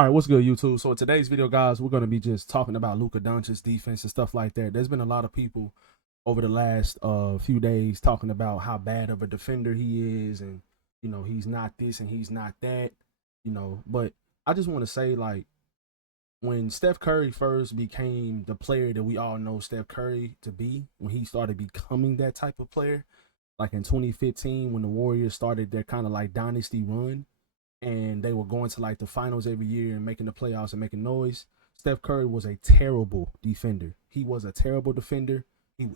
All right, what's good, YouTube? So in today's video, guys, we're going to be just talking about Luka Doncic's defense and stuff like that. There's been a lot of people over the last few days talking about how bad of a defender he is, and he's not this and he's not that, But I just want to say, like, when Steph Curry first became the player that we all know Steph Curry to be, when he started becoming that type of player, like in 2015, when the Warriors started their kind of like dynasty run and they were going to like the finals every year and making the playoffs and making noise. Steph Curry was a terrible defender. He was a terrible defender.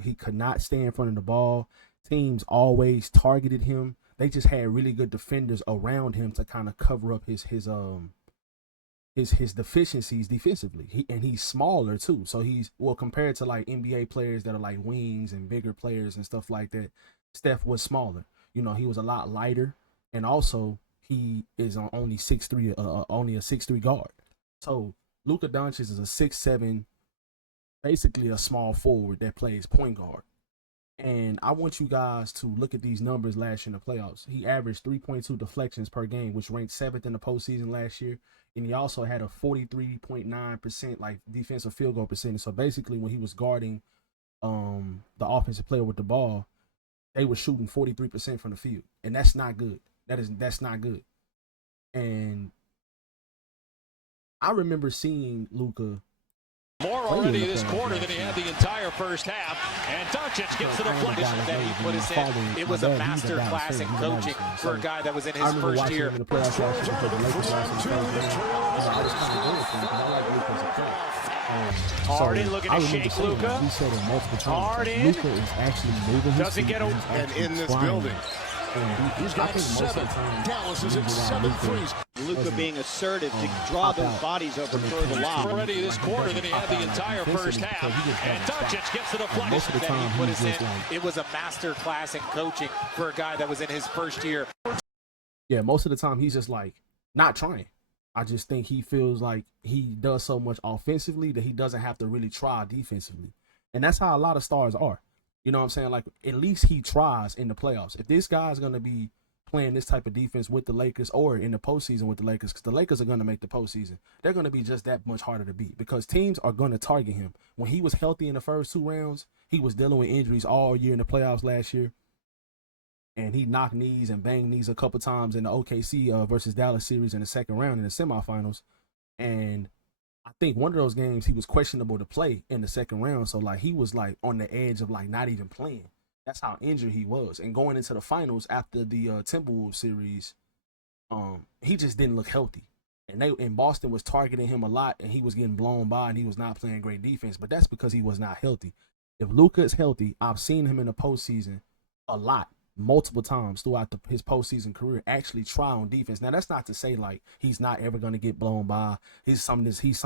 He could not stay in front of the ball. Teams always targeted him. They just had really good defenders around him to kind of cover up his deficiencies defensively. And he's smaller too. So he's, well, compared to like NBA players that are like wings and bigger players and stuff like that, Steph was smaller. He was a lot lighter, and also he is only 6'3", only a 6'3" guard. So Luka Doncic is a 6'7", basically a small forward that plays point guard. And I want you guys to look at these numbers last year in the playoffs. He averaged 3.2 deflections per game, which ranked 7th in the postseason last year. And he also had a 43.9% like defensive field goal percentage. So basically, when he was guarding the offensive player with the ball, they were shooting 43% from the field, and that's not good. That's not good. And I remember seeing Luka more already this quarter than he had the entire first half. And Doncic gets the deflection that he put us in. It was a master class in coaching for a guy that was in his first year. Harden looking to shake Luka. He said it multiple times. Harden Luka is actually moving his doesn't get over. And in this building, he's got 7. Dallas is at 7 threes. Luka being assertive to draw those bodies over further lob. Already this quarter than he had the entire first half. And Doncic gets the deflection that he put us in. It was a master class in coaching for a guy that was in his first year. Yeah, most of the time he's just like not trying. I just think he feels like he does so much offensively that he doesn't have to really try defensively. And that's how a lot of stars are. You know what I'm saying? Like, at least he tries in the playoffs. If this guy's going to be playing this type of defense with the Lakers or in the postseason with the Lakers, because the Lakers are going to make the postseason, they're going to be just that much harder to beat because teams are going to target him. When he was healthy in the first 2 rounds, he was dealing with injuries all year in the playoffs last year. And he knocked knees and banged knees a couple times in the OKC versus Dallas series in the second round in the semifinals. And I think one of those games he was questionable to play in the second round. So like he was like on the edge of like not even playing. That's how injured he was. And going into the finals after the Timberwolves series, he just didn't look healthy. And Boston was targeting him a lot, and he was getting blown by, and he was not playing great defense. But that's because he was not healthy. If Luka is healthy, I've seen him in the postseason a lot, multiple times throughout his postseason career, actually try on defense. Now, that's not to say like he's not ever going to get blown by. He's some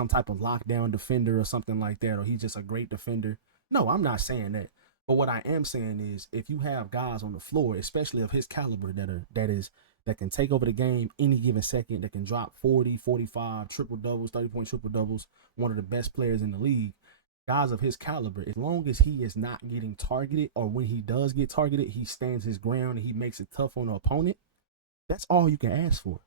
type of lockdown defender or something like that, or he's just a great defender. No, I'm not saying that. But what I am saying is, if you have guys on the floor, especially of his caliber, that can take over the game any given second, that can drop 40, 45, triple doubles, 30-point triple doubles, one of the best players in the league. Guys of his caliber, as long as he is not getting targeted, or when he does get targeted, he stands his ground and he makes it tough on the opponent. That's all you can ask for.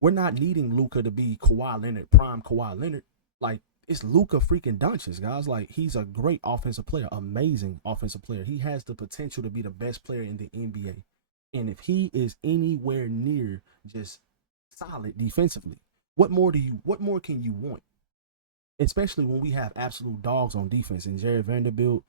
We're not needing Luka to be Kawhi Leonard, prime Kawhi Leonard. Like, it's Luka freaking Doncic, guys. Like, he's a great offensive player, amazing offensive player. He has the potential to be the best player in the NBA. And if he is anywhere near just solid defensively, what more can you want? Especially when we have absolute dogs on defense, and Jared Vanderbilt,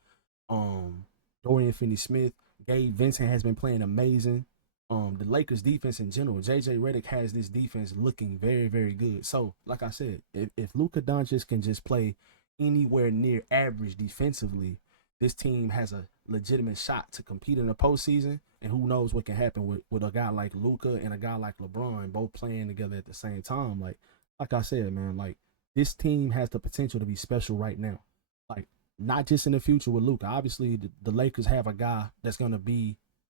Dorian Finney-Smith, Gabe Vincent has been playing amazing. The Lakers defense in general, JJ Redick has this defense looking very, very good. So, like I said, if Luka Doncic can just play anywhere near average defensively, this team has a legitimate shot to compete in the postseason. And who knows what can happen with a guy like Luka and a guy like LeBron both playing together at the same time. Like I said, man, like, this team has the potential to be special right now. Like, not just in the future with Luka. Obviously, the Lakers have a guy that's going to be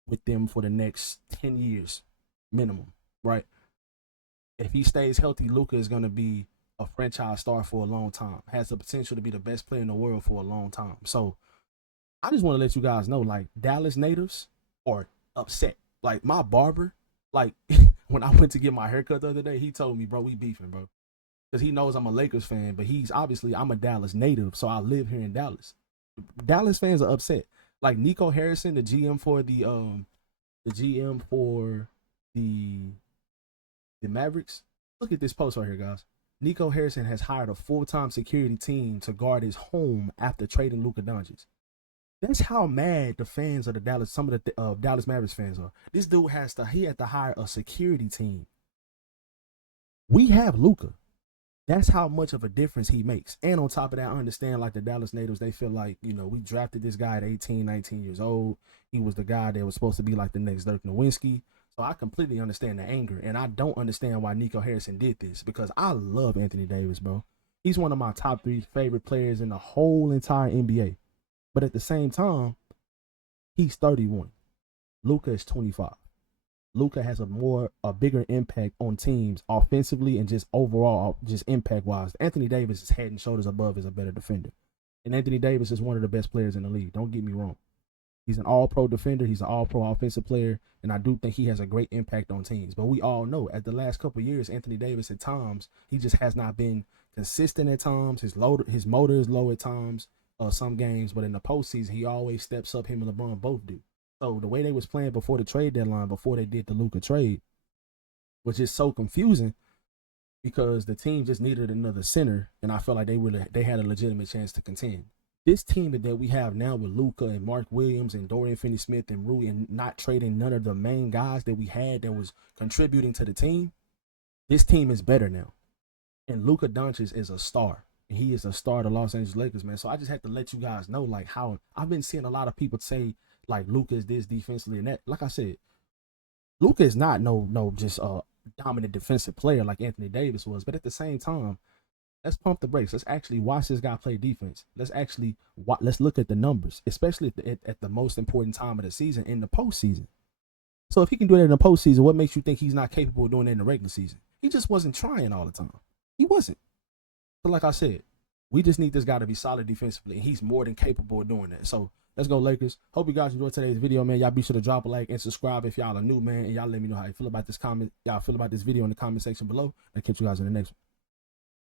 with them for the next 10 years minimum, right? If he stays healthy, Luka is going to be a franchise star for a long time. Has the potential to be the best player in the world for a long time. So, I just want to let you guys know, like, Dallas natives are upset. Like, my barber, like, when I went to get my haircut the other day, he told me, bro, we beefing, bro. because he knows I'm a Lakers fan, but he's obviously, I'm a Dallas native, so I live here in Dallas. Dallas fans are upset. Like Nico Harrison, the GM for the Mavericks. Look at this post right here, guys. Nico Harrison has hired a full-time security team to guard his home after trading Luka Doncic. That's how mad the fans of some of the Dallas Mavericks fans are. This dude had to hire a security team. We have Luka. That's how much of a difference he makes. And on top of that, I understand like the Dallas natives, they feel like, we drafted this guy at 18, 19 years old. He was the guy that was supposed to be like the next Dirk Nowitzki. So I completely understand the anger. And I don't understand why Nico Harrison did this, because I love Anthony Davis, bro. He's one of my top 3 favorite players in the whole entire NBA. But at the same time, he's 31. Luka is 25. Luka has a bigger impact on teams offensively and just overall, just impact wise. Anthony Davis is head and shoulders above as a better defender. And Anthony Davis is one of the best players in the league. Don't get me wrong. He's an all-pro defender. He's an all-pro offensive player. And I do think he has a great impact on teams. But we all know at the last couple of years, Anthony Davis at times, he just has not been consistent at times. His motor is low at times, some games. But in the postseason, he always steps up. Him and LeBron both do. So the way they was playing before the trade deadline, before they did the Luka trade, was just so confusing because the team just needed another center, and I felt like they had a legitimate chance to contend. This team that we have now with Luka and Mark Williams and Dorian Finney-Smith and Rui, and not trading none of the main guys that we had that was contributing to the team, this team is better now. And Luka Doncic is a star. And he is a star of the Los Angeles Lakers, man. So I just had to let you guys know like how I've been seeing a lot of people say like Luka is this defensively and that. Like I said, Luka is not just a dominant defensive player like Anthony Davis was. But at the same time, let's pump the brakes. Let's actually watch this guy play defense. Let's look at the numbers, especially at the most important time of the season, in the postseason. So if he can do that in the postseason, what makes you think he's not capable of doing that in the regular season? He just wasn't trying all the time. He wasn't. But like I said, we just need this guy to be solid defensively, and he's more than capable of doing that. So let's go Lakers. Hope you guys enjoyed today's video, man. Y'all be sure to drop a like and subscribe if y'all are new, man. And y'all let me know how you feel about this video in the comment section below. I'll catch you guys in the next one.